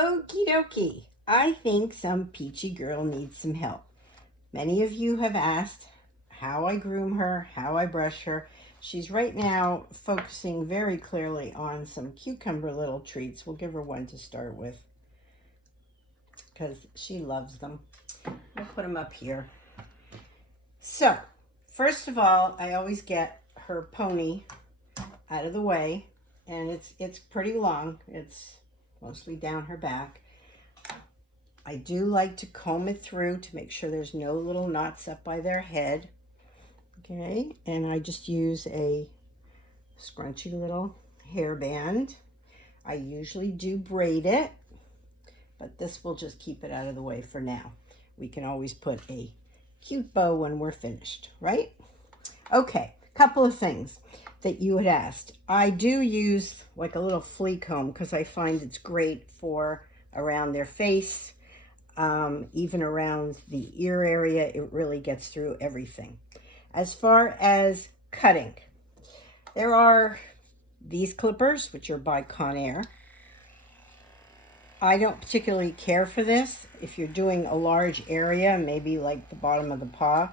Okie dokie. I think some peachy girl needs some help. Many of you have asked how I groom her, how I brush her. She's right now focusing very clearly on some cucumber little treats. We'll give her one to start with because she loves them. I'll put them up here. So, first of all, I always get her pony out of the way, and it's pretty long. It's mostly down her back. I do like to comb it through to make sure there's no little knots up by their head. Okay, and I just use a scrunchy little hairband. I usually do braid it, but this will just keep it out of the way for now. We can always put a cute bow when we're finished, right? Okay, couple of things that you had asked. I do use like a little flea comb because I find it's great for around their face, even around the ear area. It really gets through everything. As far as cutting, there are these clippers, which are by Conair. I don't particularly care for this. If you're doing a large area, maybe like the bottom of the paw,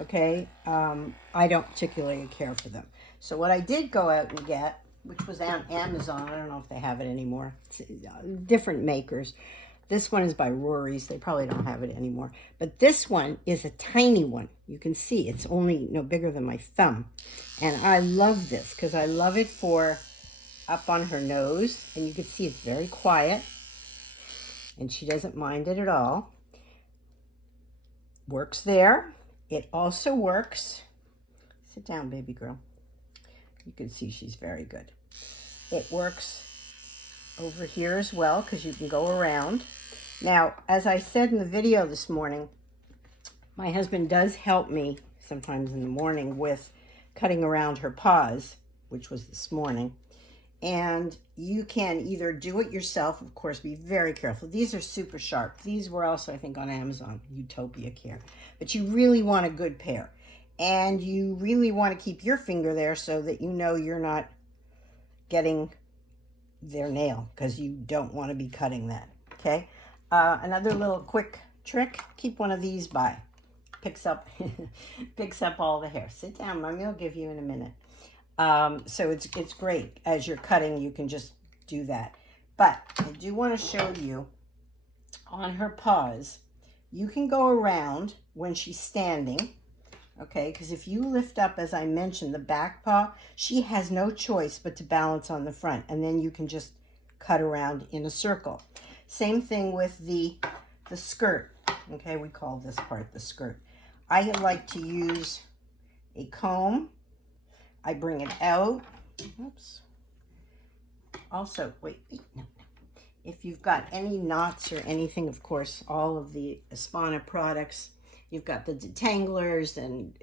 okay, I don't particularly care for them. So what I did go out and get, which was on Amazon, I don't know if they have it anymore, it's different makers. This one is by Rory's. They probably don't have it anymore. But this one is a tiny one. You can see it's only no bigger than my thumb. And I love this because I love it for up on her nose. And you can see it's very quiet. And she doesn't mind it at all. Works there. It also works. Sit down, baby girl. You can see she's very good. It works over here as well because you can go around. Now, as I said in the video this morning, my husband does help me sometimes in the morning with cutting around her paws, which was this morning. And you can either do it yourself, of course, be very careful. These are super sharp. These were also, I think, on Amazon, Utopia Care. But you really want a good pair. And you really want to keep your finger there so that you know you're not getting their nail, because you don't want to be cutting that, okay? Another little quick trick, keep one of these by. Picks up all the hair. Sit down, Mommy, I'll give you in a minute. So it's great. As you're cutting, you can just do that. But I do want to show you on her paws, you can go around when she's standing, okay? Because if you lift up, as I mentioned, the back paw, she has no choice but to balance on the front. And then you can just cut around in a circle. Same thing with the skirt, okay? We call this part the skirt. I like to use a comb. I bring it out. Oops. Also, wait, no. If you've got any knots or anything, of course, all of the Espana products, you've got the detanglers and,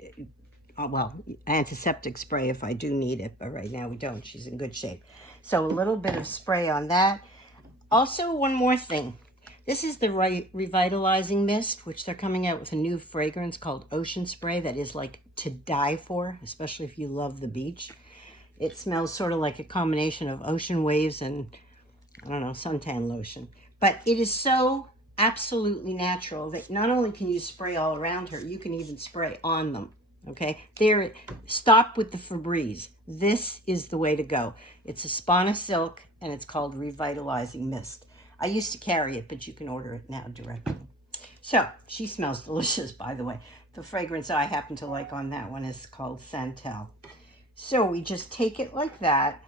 well, antiseptic spray if I do need it, but right now we don't. She's in good shape. So a little bit of spray on that. Also, one more thing. This is the Revitalizing Mist, which they're coming out with a new fragrance called Ocean Spray that is like to die for, especially if you love the beach. It smells sort of like a combination of ocean waves and, I don't know, suntan lotion. But it is so absolutely natural that not only can you spray all around her, you can even spray on them, okay? There, stop with the Febreze. This is the way to go. It's a Espana Silk, and it's called Revitalizing Mist. I used to carry it, but you can order it now directly. So, she smells delicious, by the way. The fragrance I happen to like on that one is called Santal. So, we just take it like that,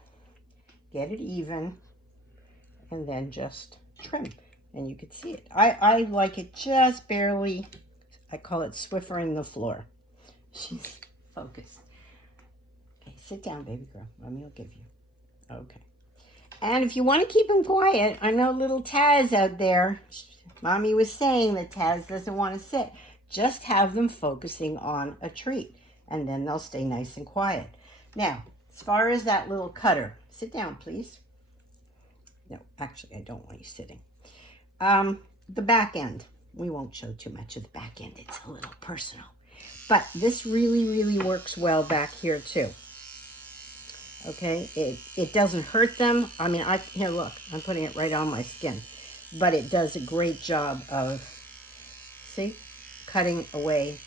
get it even, and then just trim. And you can see it. I like it just barely, I call it Swiffering the floor. She's focused. Okay, sit down, baby girl. Mommy will give you. Okay. And if you want to keep them quiet, I know little Taz out there, Mommy was saying that Taz doesn't want to sit. Just have them focusing on a treat, and then they'll stay nice and quiet. Now, as far as that little cutter, sit down, please. No, actually, I don't want you sitting. The back end. We won't show too much of the back end. It's a little personal. But this really, really works well back here, too. Okay, it doesn't hurt them. I mean, here, look, I'm putting it right on my skin. but it does a great job of, see, cutting away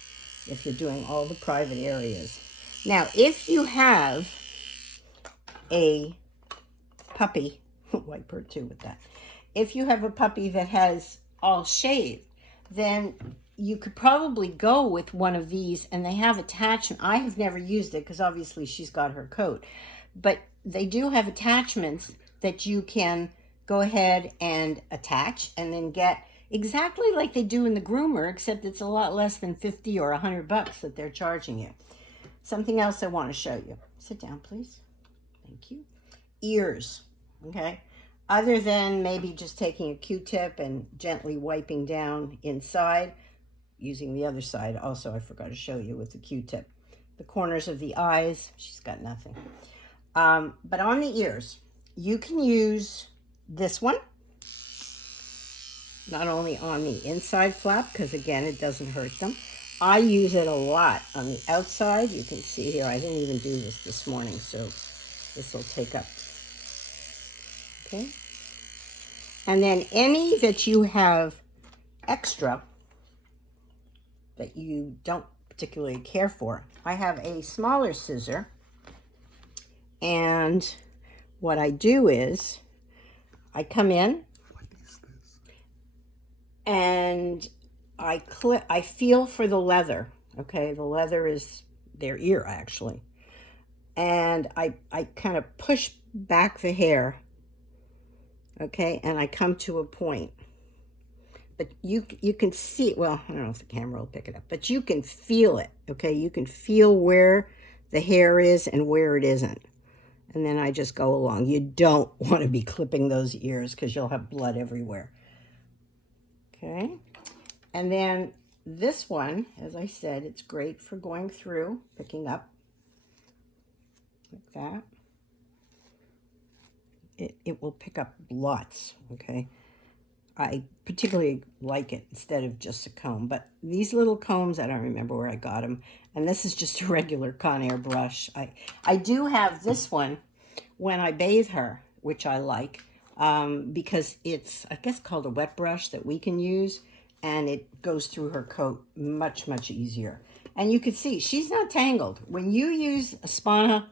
if you're doing all the private areas. Now, if you have a puppy, wipe her too with that. If you have a puppy that has all shaved, then you could probably go with one of these, and they have attachment. I have never used it because obviously she's got her coat, but they do have attachments that you can go ahead and attach and then get exactly like they do in the groomer, except it's a lot less than 50 or $100 that they're charging you. Something else I want to show you. Sit down, please. Thank you. Ears, okay? Other than maybe just taking a Q-tip and gently wiping down inside, using the other side. Also, I forgot to show you with the Q-tip. The corners of the eyes, she's got nothing. But on the ears, you can use this one. Not only on the inside flap, because again, it doesn't hurt them. I use it a lot on the outside. You can see here, I didn't even do this morning, so this will take up. Okay. And then any that you have extra that you don't particularly care for, I have a smaller scissor. And what I do is I come in and I feel for the leather. Okay, the leather is their ear actually. And I kind of push back the hair. Okay, and I come to a point. But you can see, well, I don't know if the camera will pick it up, but you can feel it. Okay, you can feel where the hair is and where it isn't. And then I just go along. You don't want to be clipping those ears because you'll have blood everywhere. Okay. And then this one, as I said, it's great for going through, picking up like that. It will pick up lots, okay? I particularly like it instead of just a comb. But these little combs, I don't remember where I got them. And this is just a regular Conair brush. I do have this one when I bathe her, which I like, because it's, I guess, called a wet brush that we can use. And it goes through her coat much, much easier. And you can see, she's not tangled. When you use a Spana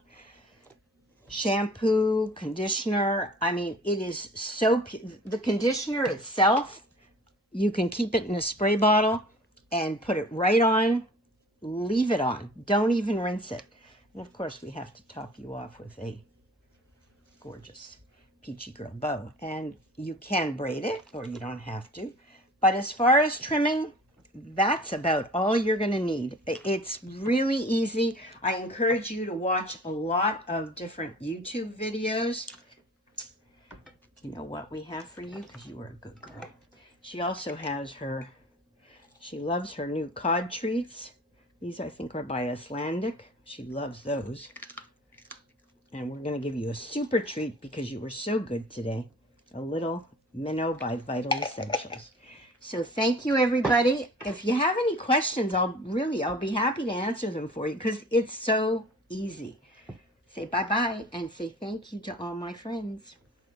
shampoo, conditioner, I mean, it is so, the conditioner itself, you can keep it in a spray bottle and put it right on, leave it on. Don't even rinse it. And of course, we have to top you off with a gorgeous Peachy Girl bow. And you can braid it, or you don't have to. But as far as trimming, that's about all you're going to need. It's really easy. I encourage you to watch a lot of different YouTube videos. You know what we have for you because you are a good girl. She also has her, she loves her new cod treats. These I think are by Icelandic. She loves those. And we're going to give you a super treat because you were so good today. A little minnow by Vital Essentials. So thank you, everybody. If you have any questions, I'll be happy to answer them for you because it's so easy. Say bye-bye and say thank you to all my friends.